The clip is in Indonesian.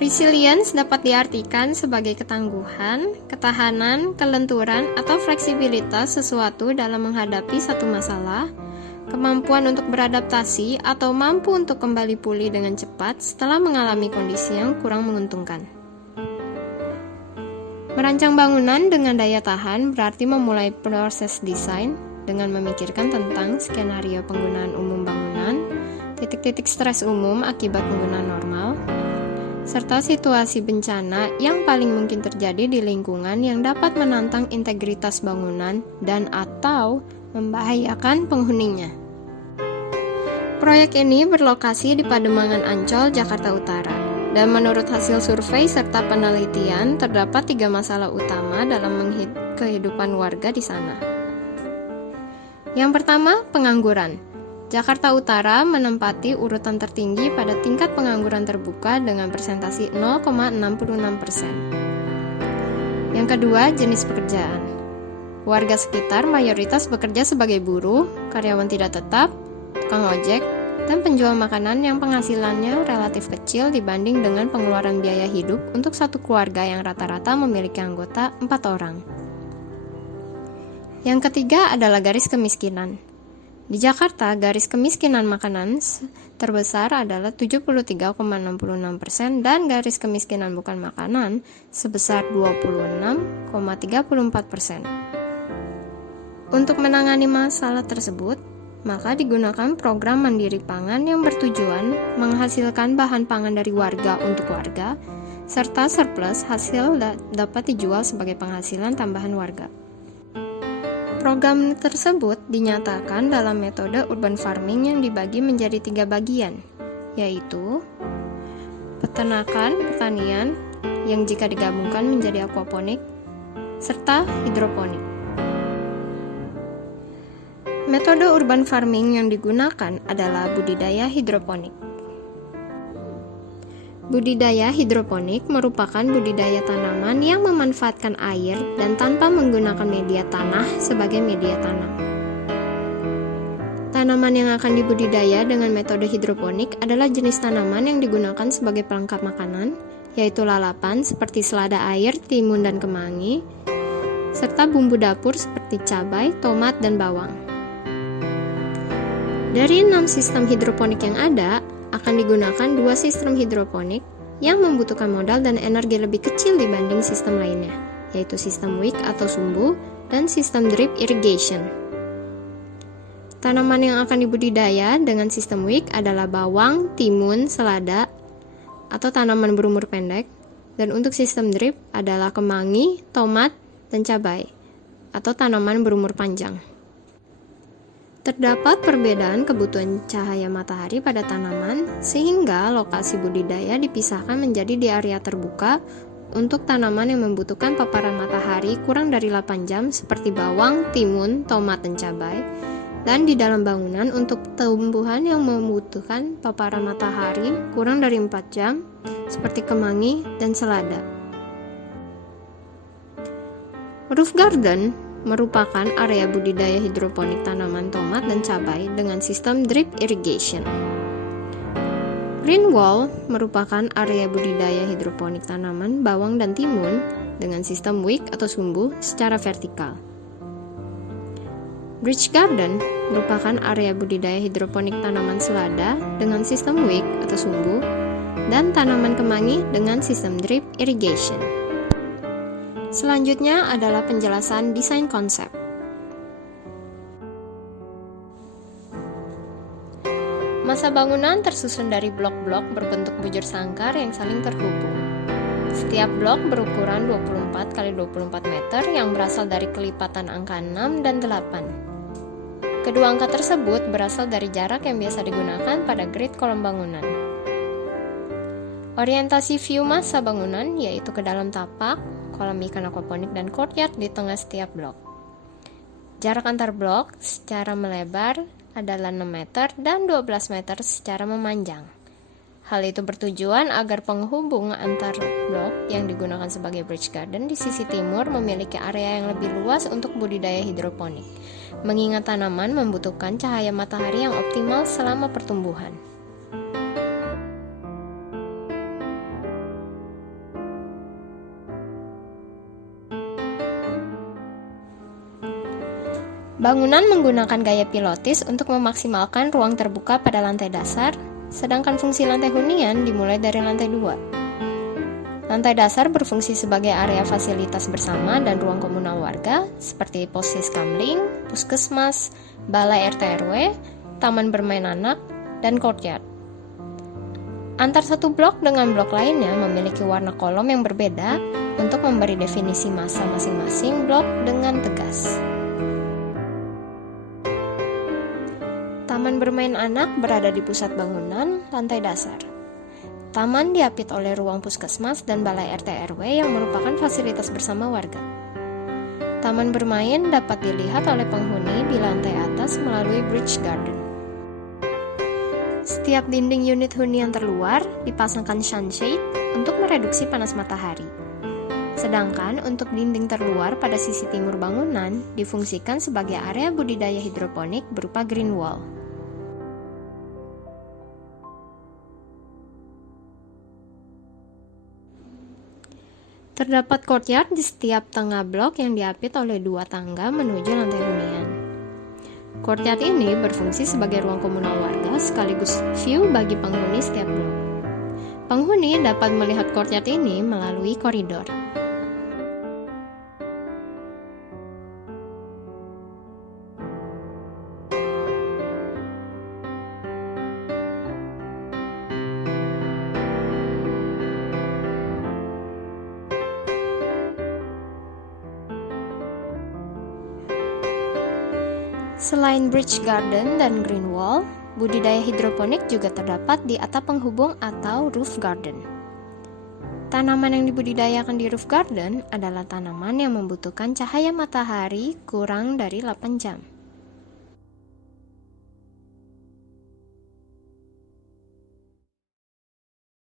Resilience dapat diartikan sebagai ketangguhan, ketahanan, kelenturan, atau fleksibilitas sesuatu dalam menghadapi satu masalah, kemampuan untuk beradaptasi, atau mampu untuk kembali pulih dengan cepat setelah mengalami kondisi yang kurang menguntungkan. Merancang bangunan dengan daya tahan berarti memulai proses desain dengan memikirkan tentang skenario penggunaan umum bangunan, titik-titik stres umum akibat penggunaan normal, serta situasi bencana yang paling mungkin terjadi di lingkungan yang dapat menantang integritas bangunan dan atau membahayakan penghuninya. Proyek ini berlokasi di Pademangan Ancol, Jakarta Utara, dan menurut hasil survei serta penelitian terdapat 3 masalah utama dalam kehidupan warga di sana. Yang pertama, pengangguran. Jakarta Utara menempati urutan tertinggi pada tingkat pengangguran terbuka dengan persentase 0,66%. Yang kedua, jenis pekerjaan. Warga sekitar mayoritas bekerja sebagai buruh, karyawan tidak tetap, tukang ojek, dan penjual makanan yang penghasilannya relatif kecil dibanding dengan pengeluaran biaya hidup untuk satu keluarga yang rata-rata memiliki anggota 4 orang. Yang ketiga adalah garis kemiskinan. Di Jakarta, garis kemiskinan makanan terbesar adalah 73,66% dan garis kemiskinan bukan makanan sebesar 26,34%. Untuk menangani masalah tersebut, maka digunakan program Mandiri Pangan yang bertujuan menghasilkan bahan pangan dari warga untuk warga, serta surplus hasil dapat dijual sebagai penghasilan tambahan warga. Program tersebut dinyatakan dalam metode urban farming yang dibagi menjadi 3 bagian, yaitu pertanian yang jika digabungkan menjadi aquaponik, serta hidroponik. Metode urban farming yang digunakan adalah budidaya hidroponik. Budidaya hidroponik merupakan budidaya tanaman yang memanfaatkan air dan tanpa menggunakan media tanah sebagai media tanam. Tanaman yang akan dibudidaya dengan metode hidroponik adalah jenis tanaman yang digunakan sebagai pelengkap makanan, yaitu lalapan seperti selada air, timun, dan kemangi, serta bumbu dapur seperti cabai, tomat, dan bawang. Dari 6 sistem hidroponik yang ada, akan digunakan 2 sistem hidroponik yang membutuhkan modal dan energi lebih kecil dibanding sistem lainnya, yaitu sistem wick atau sumbu dan sistem drip irrigation. Tanaman yang akan dibudidaya dengan sistem wick adalah bawang, timun, selada, atau tanaman berumur pendek, dan untuk sistem drip adalah kemangi, tomat, dan cabai, atau tanaman berumur panjang. Terdapat perbedaan kebutuhan cahaya matahari pada tanaman, sehingga lokasi budidaya dipisahkan menjadi di area terbuka untuk tanaman yang membutuhkan paparan matahari kurang dari 8 jam seperti bawang, timun, tomat, dan cabai, dan di dalam bangunan untuk tumbuhan yang membutuhkan paparan matahari kurang dari 4 jam seperti kemangi dan selada. Roof garden merupakan area budidaya hidroponik tanaman tomat dan cabai dengan sistem drip irrigation. Green wall merupakan area budidaya hidroponik tanaman bawang dan timun dengan sistem wick atau sumbu secara vertikal. Bridge garden merupakan area budidaya hidroponik tanaman selada dengan sistem wick atau sumbu dan tanaman kemangi dengan sistem drip irrigation. Selanjutnya adalah penjelasan desain konsep. Massa bangunan tersusun dari blok-blok berbentuk bujur sangkar yang saling terhubung. Setiap blok berukuran 24 x 24 meter yang berasal dari kelipatan angka 6 dan 8. Kedua angka tersebut berasal dari jarak yang biasa digunakan pada grid kolom bangunan. Orientasi view massa bangunan yaitu ke dalam tapak, kolam ikan aquaponik, dan courtyard di tengah setiap blok. Jarak antar blok secara melebar adalah 6 meter dan 12 meter secara memanjang. Hal itu bertujuan agar penghubung antar blok yang digunakan sebagai bridge garden di sisi timur memiliki area yang lebih luas untuk budidaya hidroponik, mengingat tanaman membutuhkan cahaya matahari yang optimal selama pertumbuhan. Bangunan menggunakan gaya pilotis untuk memaksimalkan ruang terbuka pada lantai dasar, sedangkan fungsi lantai hunian dimulai dari lantai 2. Lantai dasar berfungsi sebagai area fasilitas bersama dan ruang komunal warga, seperti posis kamling, puskesmas, balai RT/RW, taman bermain anak, dan courtyard. Antar satu blok dengan blok lainnya memiliki warna kolom yang berbeda untuk memberi definisi massa masing-masing blok dengan tegas. Taman bermain anak berada di pusat bangunan, lantai dasar. Taman diapit oleh ruang puskesmas dan balai RT/RW yang merupakan fasilitas bersama warga. Taman bermain dapat dilihat oleh penghuni di lantai atas melalui bridge garden. Setiap dinding unit hunian terluar dipasangkan sunshade untuk mereduksi panas matahari. Sedangkan untuk dinding terluar pada sisi timur bangunan difungsikan sebagai area budidaya hidroponik berupa green wall. Terdapat courtyard di setiap tengah blok yang diapit oleh 2 tangga menuju lantai hunian. Courtyard ini berfungsi sebagai ruang komunal warga sekaligus view bagi penghuni setiap blok. Penghuni dapat melihat courtyard ini melalui koridor. Selain bridge garden dan green wall, budidaya hidroponik juga terdapat di atap penghubung atau roof garden. Tanaman yang dibudidayakan di roof garden adalah tanaman yang membutuhkan cahaya matahari kurang dari 8 jam.